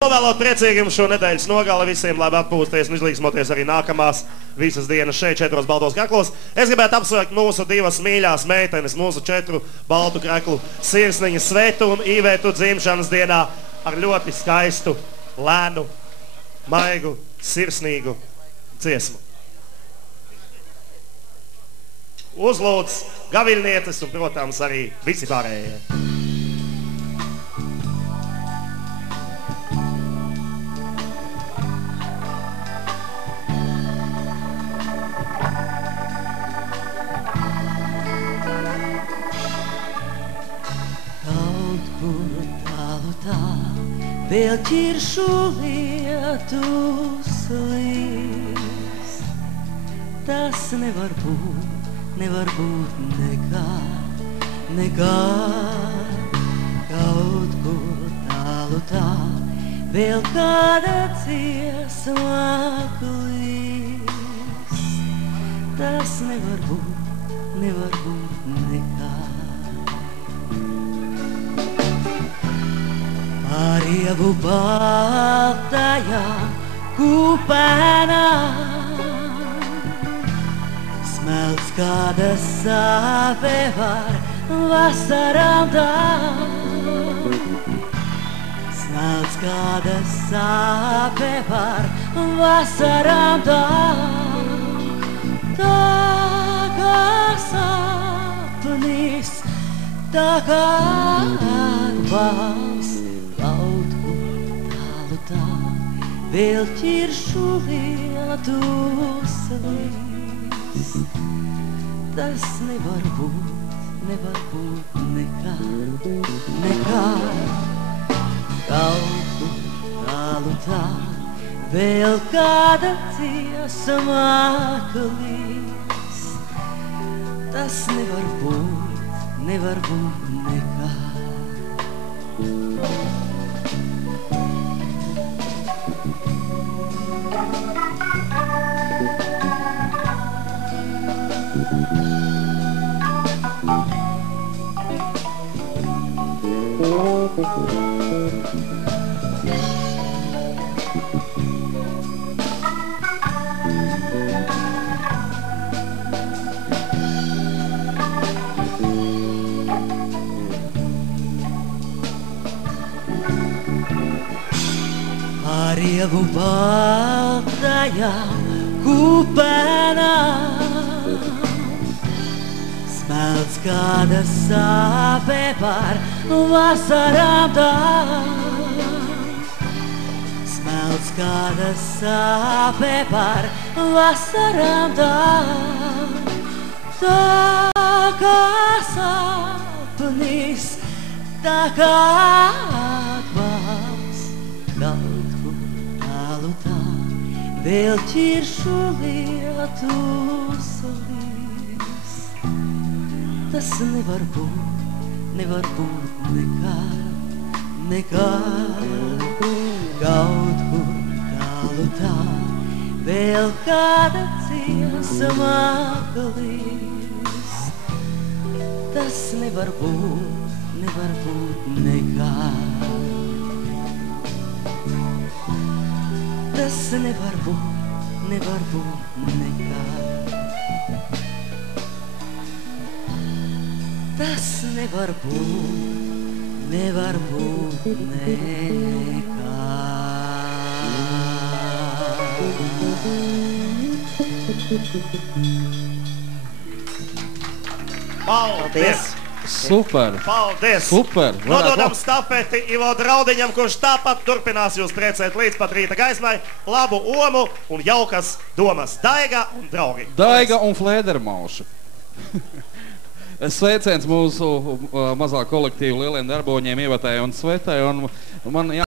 Novēlot priecīgiem šo nedēļas nogali visiem, labi atpūsties un izlīgsmoties arī nākamās visas dienas šeit 4 baltos kreklos. Es gribētu apsveikt mūsu 2 mīļās meitenes, mūsu 4 baltu kreklu sirsniņas Svetu un Īvētu dzimšanas dienā ar ļoti skaistu, lēnu, maigu, sirsnīgu dziesmu. Uzlūdz gaviļnietes un, protams, arī visi pārējie. Vēl ķiršu lietus līs. Tas nevar būt nekā, nekā. Kaut kur tālu tā, vēl kāda dziesma klīs. Tas nevar būt nekā. Ar ievu baltajā kupenā smelts kāda sāpe var vasarām tā. Smelts kāda sāpe var vasarām tā. Tā kā sapnis, tā kā atbalsts. Vēl ķiršu lietus līs. Tas nevar būt nekā, nekā. Kaut kur tālu tā, vēl kāda dziesma klīs. Tas nevar būt nekā. Ar ievu baltajā kupenā smelts kāda sāpe par vasarām tā. Smelts kāda sāpe par vasarām tā. Tā kā sapnis, tā kā atbalsts. Kaut kur tālu tā, vēl ķiršu lietus līs. Tas nevar būt nekā, nekā. Kaut kur tālu tā, vēl kāda dziesma klīs. Tas nevar būt nekā. Tas nevar būt nekā. Tas nevar būt nekā. Paldies! Super! Paldies! Super! Nododam stafeti Ivo Draudiņam, kurš tāpat turpinās jūs priecēt līdz pat rīta gaismai. Labu omu un jaukas domas. Daiga un draugi. Daiga un Flēdermauša. Sveiciens mūsu mazā kolektīvu lieliem darboņiem Ievatai un Svetai. Un man